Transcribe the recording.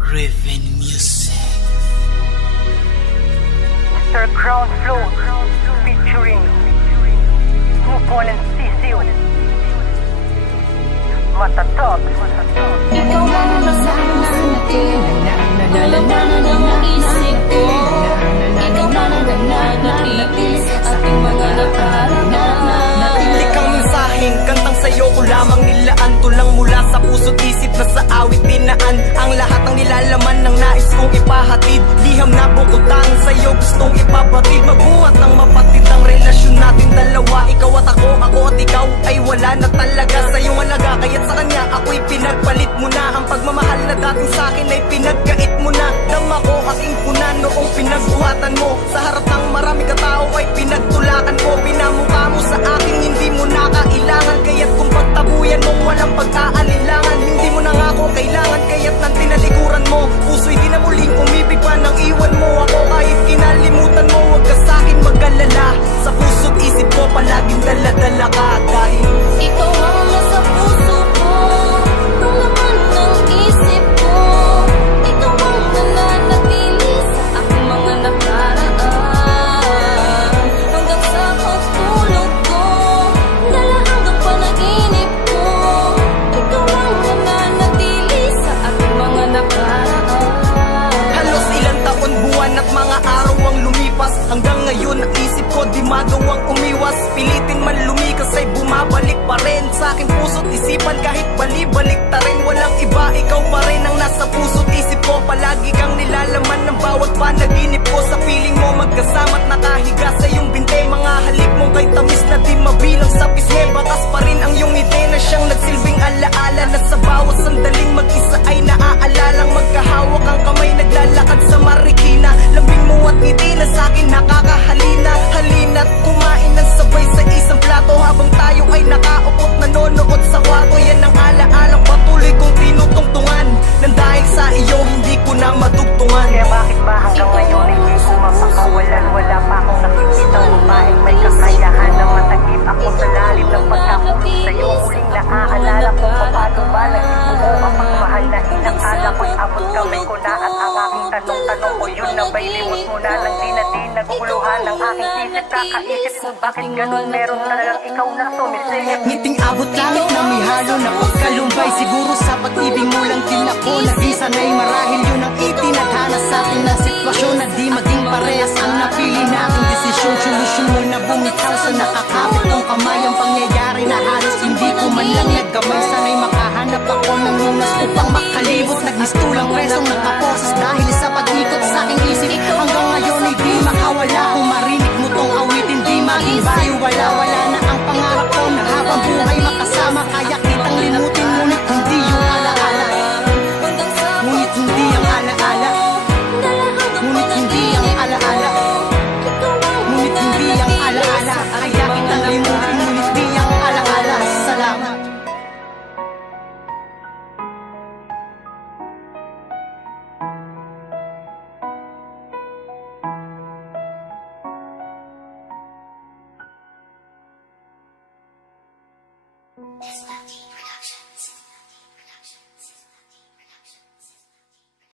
Raven Music. Mr. Crown Flow featuring Mupon and Sisiu. Matatag. Ikaw ang masanatin, nalalaman ang isip ko. Ikaw ang nananatili sa ating mga nakaraan. Natilik ang mensaheng kantang sa'yo ko lamang nilaan. Tulang mula sa puso't isip na sa awit dinaan. Ang lahat ng nilalaman ng nais kong ipahatid. Liham na bukutang sa'yo gustong ipabatid. Magbuhat ng mapatid ang relasyon natin dalawa. Ikaw at ako at ikaw ay wala na talaga. Sa'yong alaga kaya't sa kanya ako'y pinagpalit mo na. Ang pagmamahal na dating sa'kin ay pinagkait mo na. Dama ko aking puna noong pinagbuhatan mo. Sa harap ng marami katao ay pinagtulakan ko. Pinamukha mo sa akin hindi mo na kailangan. Kaya't kung pagtabuyan mong walang pagkaalinlangan, hindi mo na nga ako kailangan. Kaya't nang tinalikuran mo, puso'y di na muling umibig pa nang iwan mo ako. Kahit kinalimutan mo, huwag ka sa'kin mag-alala. Sa puso't isip ko palaging dala-dala ka. Dahil Ikaw ang nasa puso ko, ang laman ng isip ko. Ikaw ang nananatili sa aking mga nakaraan. Hanggang sa pagtulog ko, dala hanggang panaginip ko. Ikaw ang nananatili sa aking mga nakaraan. halos ilang taon, buwan at mga araw ang lumipas. Hanggang ngayon ang isip ko di magawang umiwas. Pilitin man lumikas ay bumabalik pa rin sa aking puso't isipan. Kahit balibalik ta rin, walang iba, ikaw pa rin ang nasa puso't isip ko. Palagi kang nilalaman ng bawat panaginip ko. Sa piling mo magkasama't nakahiga sa iyong binte. Mga halik mong kay tamis na di mabilang sa pisngi. Bakas pa rin ang iyong ngiti na siyang nagsilbing alaala. Na sa bawat sandaling mag-isa ay naaalalang magkahawak ang kamay naglalakad sa Marikina. Lambing mo at ngiti na sa'kin nakakahalina. Halina't kumain ng sabay sa isang plato. Habang tayo ay nakaupot nanonood sa kwarto. Yan ang alaalang patuloy kong tinutungtungan. Nang dahil sa iyo hindi ko na matugtungan. Kaya bakit ba hanggang ngayon hindi ko mapakawalan? Wala pa akong nakikitang babaeng may kakayahan na matagip ako sa lalim ng pagkakulong sa'yo. Muling naaalala ko paano ba nagsibuo ang pagmahal na inakala ko'y abot kamay ko na. At ang aking tanong-tanong ko yun na ba'y limot mo na lang di na di naguguluhan ng aking isip. Kakaisip mo bakit ganun meron talagang ikaw na sumisingit. Ngiting abot langit na may halo na pagkalumbay. Siguro sa pag-ibig mo lang din ako naging sanay. Marahil yun ang itinadhana sa atin ng sitwasyon na di maging parehas ang napili nating desisyon. Solusyon mo na bumitaw sa nakakapit ng kamay. Ang pangyayari na halos hindi ko man lang nagkamay. Sana'y makahanap ako ng lunas upang makalibot. Nagmistulang rest